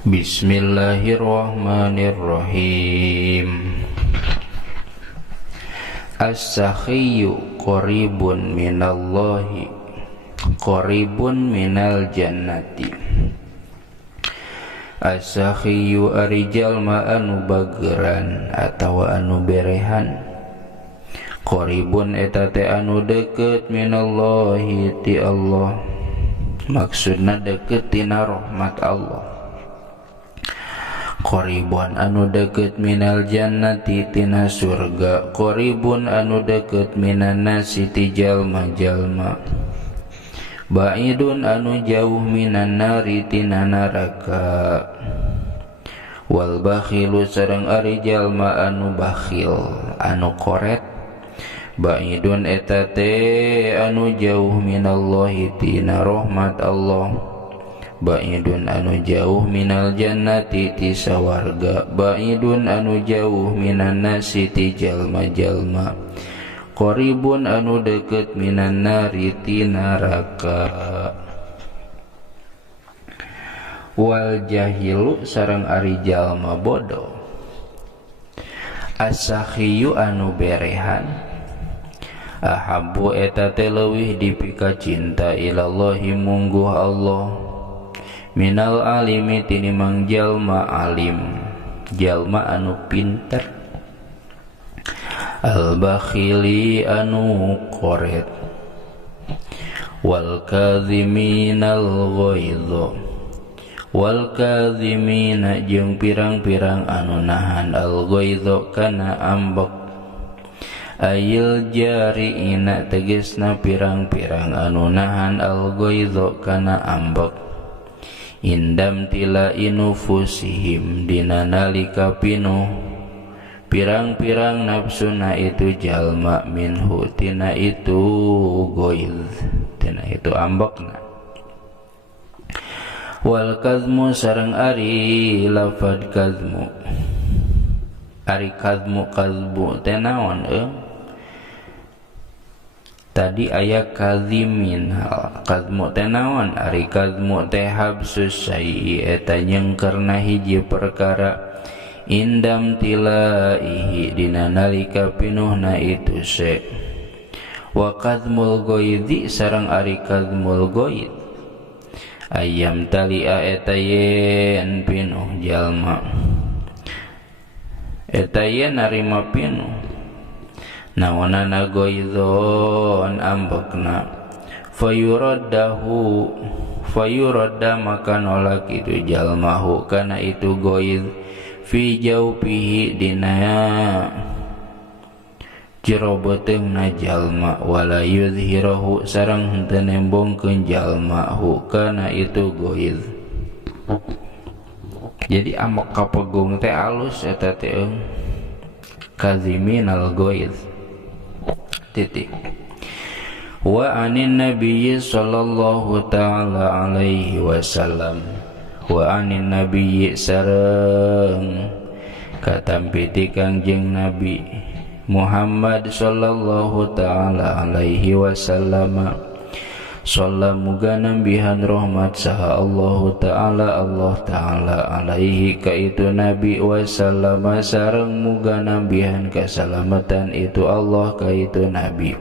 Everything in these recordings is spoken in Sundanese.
Bismillahirrahmanirrahim. As-sakhiyyu qaribun minallahi, qaribun minal jannati. As-sakhiyyu ari jalma anu bageran atawa anu berehan, qaribun eta teh anu deukeut minallahi ti Allah, maksudna deukeut tina rahmat Allah. Qaribun anu deukeut minal jannati tina surga, qaribun anu deukeut minan nasi ti jalma-jalma, ba'idun anu jauh minan nari tina neraka. Wal bakhilu sareng ari jalma anu bakhil anu koret, ba'idun eta teh anu jauh minallahi tina rahmat Allah, ba'idun anu jauh minal jannati ti sawarga, ba'idun anu jauh minan nasi ti jalma-jalma, qaribun anu deukeut minan nari ti neraka. Wal jahilu sareng ari jalma bodoh, as-sakhiyu anu berehan, ahabbu eta teh leuwih dipika cinta ilallahi mungguh Allah, minal alimi tinimang jalma alim, jalma anu pinter, al bakhili anu koret, wal kadhiminal ghaidho, wal kadhimina jeung pirang-pirang anu nahan al ghaidho kana ambek, ayil jari'ina tegesna pirang-pirang anu nahan al ghaidho kana ambek, indam tila inufusihim dina nalika pinuh pirang-pirang nafsuna itu jalma, minhu tina itu ghaidh, tina itu ambekna. Wal kadmu sareng ari lafad kadmu, ari kadmu kadmu teh naon tadi aya kadhimin, kadmu teh naon? Ari kadmu teh habsus syai, eta nyengkerna hiji perkara, indam tilaihi dina nalika pinuhna itu se. Wa kadmul ghaidhi sareng ari kadmul ghaidh, ayam talia eta yen pinuh jalma, eta yen narima pinuh, nawanana ghaidhon ambekna, fayuraddahu, fayuradda maka nolak itu jalmahu kana itu ghaidh, fi jaufihi dina jero beteungna jalma, wala yudhirahu sareng henteu nembongkeun jalmahu kana itu ghaidh. Jadi ambek kapegung teh alus eta teh kadhiminal ghaidh titik. Wa anin nabiyyi sallallahu ta'ala alaihi wasallam, wa anin nabiyyi sareng katampi ti Kangjeng Nabi Muhammad sallallahu ta'ala alaihi wasallam, shalla muga nambihan rahmat saha Allah ta'ala alaihi ka itu Nabi, wasallam sareng muga nambihan kasalamatan itu Allah ka itu Nabi.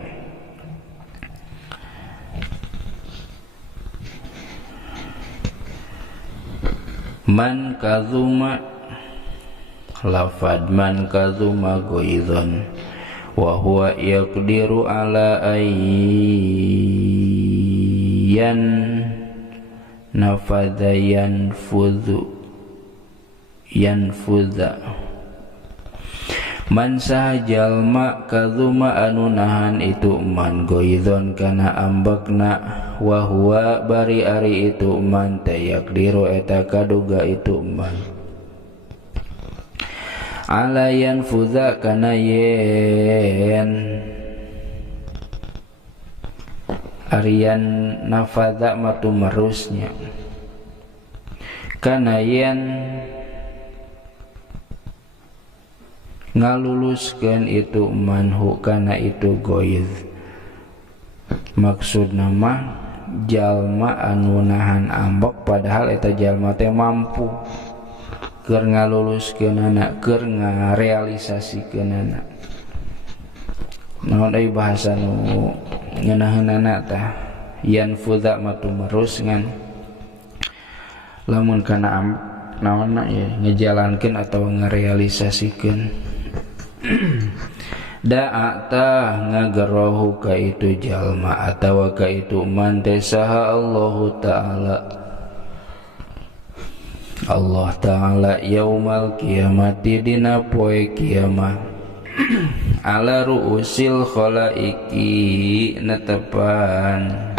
Man kadhuma, lafad man kadhuma ghaidhon, wa huwa yaqdiru ala ayyan nafadha yanfudha. Man sahajalma kadhuma anu nahan itu man ghaidhon kana ambekna, wa huwa bari ari itu man tayaqdiru eta kaduga itu man, ala yanfudha kana yen arian nafadha matu marusnya, kana yen ngaluluskeun itu manhu kana itu ghaidh. Maksudna mah jalma anu nahan ambek padahal eta jalma teh mampu keur ngaluluskeunana keur ngarealisasikeunana. Naon deui bahasa nu ngeunaheunana tah yanfudha matu merusngan lamun kana naonna ya ngejalankeun atau ngarealisasikeun. Da'ata ngagerohu ka itu jalma atawa ka itu man saha Allah Ta'ala yaumal kiamati dina poe kiamah ala ru'usil khalaiki netepan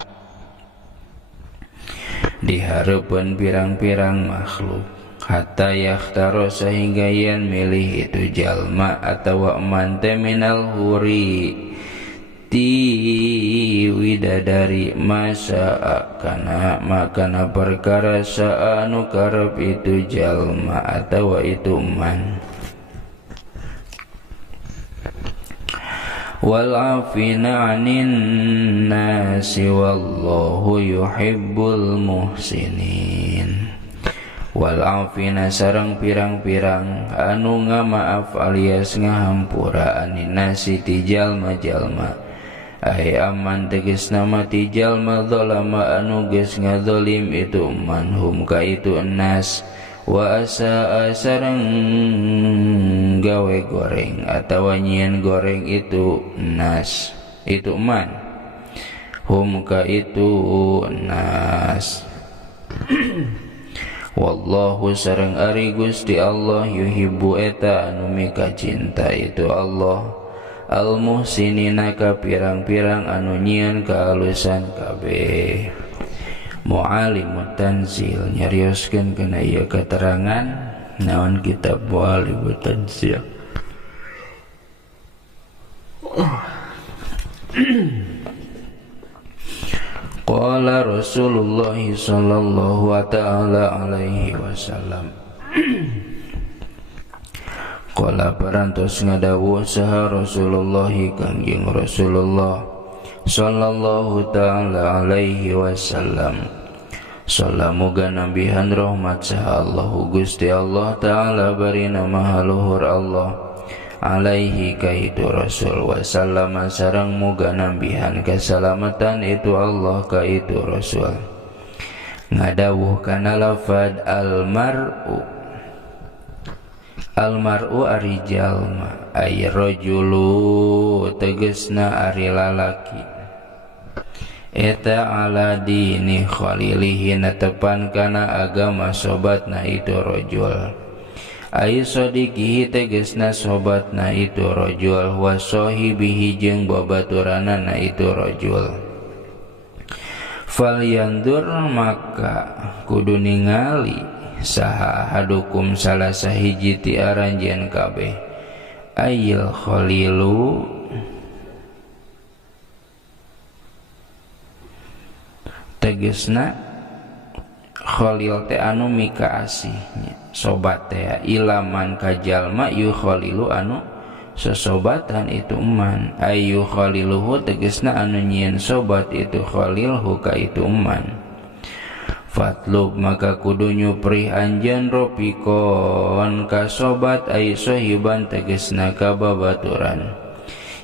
di hareupeun pirang-pirang makhluk hatta yakhtaro sehingga yen milih itu jalma atawa man teh minal huri ti widadari masa kana makana perkara saanu karep itu jalma atawa itu man wal afina 'anin nasi wallahu yuhibbul muhsinin. Wal afina sareng pirang-pirang anu ngamaaf alias ngahampura anin nasi ti jalma-jalma ai aman tegasna mati jalma zalama anu geus ngazalim itu manhum ka itu nas wa asa sareng gawe goreng atawa nyieun goreng itu nas itu man hum ka itu nas. Wallahu sareng ari Gusti Allah yuhibbu eta anu mika cinta itu Allah al muhsinina ka pirang-pirang anu nyieun kaalusan kabeh. Mu'alimut Tanzil nyarioskeun kana ieu keterangan naon kitab Mu'alimut Tanzil. Qala Rasulullah sallallahu ta'ala alaihi wasallam Qala parantos ngadawuh saha Rasulullah kangjeng Rasulullah sallallahu ta'ala alaihi wasallam salamuga nabihan rahmat saha Allah Gusti Allah ta'ala barina maha luhur Allah alaihi ka itu Rasul wasallam sareng muga nambihan keselamatan itu Allah ka itu Rasul ngadawuh kana lafad almar'u ari jalma ay rajulu tegesna ari lalaki eta ala dini khalilihi netepan kana agama sobatna itu rajul ai sadiqihi tegesna sobatna itu rajul wa sahibihi jeung babaturanana itu rajul. Fal yandur maka kudu ningali saha hadukum salah sahiji ti aranjeun kabeh ayil khalilu tegesna khalil teh anu mika asihnya sobat teh ilaman kajalma yu khalilu anu sesobatan itu man ayu khaliluhu tegesna anu nyieun sobat itu khalilhu ka itu man fatlub maka kudu nyuprih anjeun ropikon ka sobat ay sahiban tegesna ka babaturan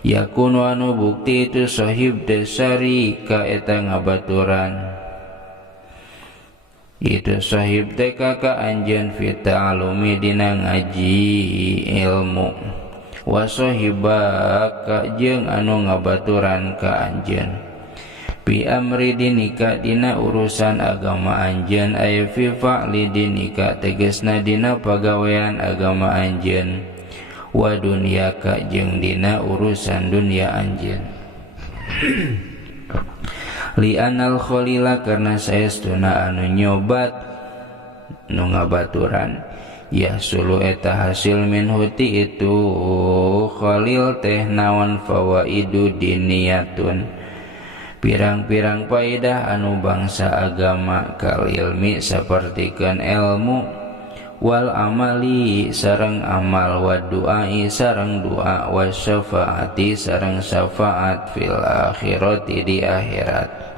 yakunu anu bukti itu sahib desari ka eta ngabaturan itu sahib teka ka anjeun fi ta'alumi dina ngaji ilmu wa sahibaka jeung anu ngabaturan ka anjeun bi amri dinika dina urusan agama anjeun ay fi fa'li dinika tegasna dina pagawean agama anjeun wa dunyaka jeung dina urusan dunia anjeun li anal khalila karena saestuna anu nyobat nu ngabaturan ya sulu eta hasil min huti itu khalil teh naon fawaidu diniyatun pirang-pirang faedah anu bangsa agama kal ilmi sapertikeun ilmu wal amali sareng amal wa duai sareng doa wa syafaati sareng syafaat fil akhirati di akhirat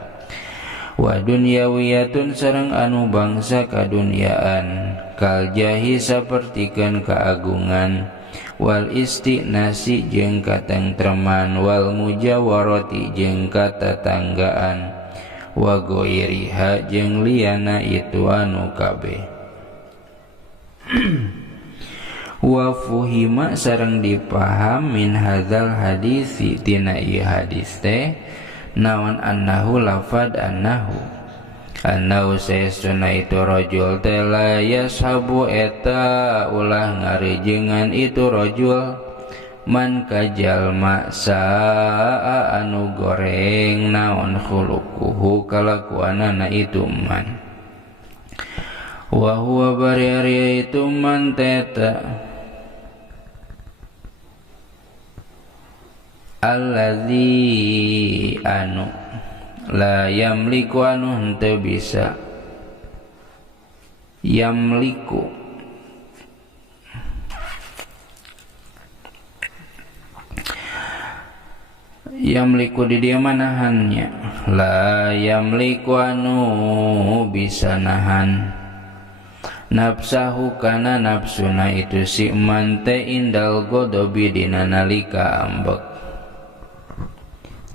wa dunyawiyatun sareng anu bangsa kadunyaan kal jahi sapertikeun kaagungan wal istinasi jeung katentreman wal mujawarati jeung katatanggaan wa ghairiha jeung liana itu anu kabeh wa fuhima sareng dipaham min hadzal hadisi tina ieu hadis teh naon annahu lafad annahu saestuna itu rajul teh la yashabu eta ulah ngarejengan itu rajul man kajalma saa anu goreng naon khuluquhu kalakuanana itu man wa huwa bari itu man teta alladzi anu la yamliku anu henteu bisa yamliku di dia manahannya la yamliku anu bisa nahan nafsahu kana nafsuna itu si man teh indal godobi dina nalika ambek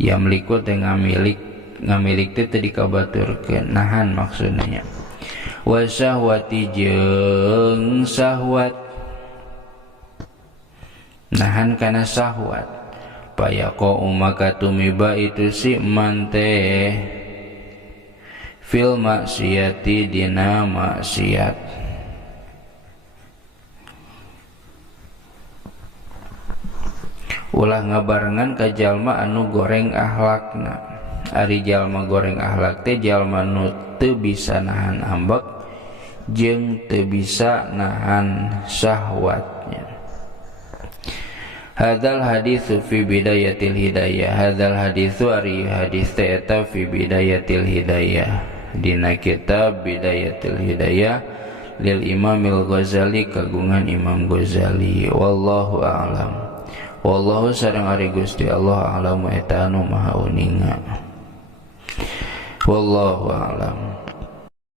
yamliku teh ngamilik teh tadi kabaturkeun nahan maksudnya wa syahwati jeung syahwat nahan kana syahwat payaqo maka tumiba itu si man teh fil maksiati dina maksiat ulah ngabarengan ka jalma anu goreng akhlakna ari jalma goreng akhlak teh jalma nu teu bisa nahan ambek jeung teu bisa nahan syahwatnya. Hadzal haditsu fi bidayatil hidayah hadzal haditsu ari hadis teh eta fi bidayatil hidayah dina kitab bidayatil hidayah lil Imamil Ghazali kagungan Imam Ghazali wallahu a'lam. Wallahu sareng ari Gusti Allah a'lamu eta anu maha uninga. Wallahu a'lam.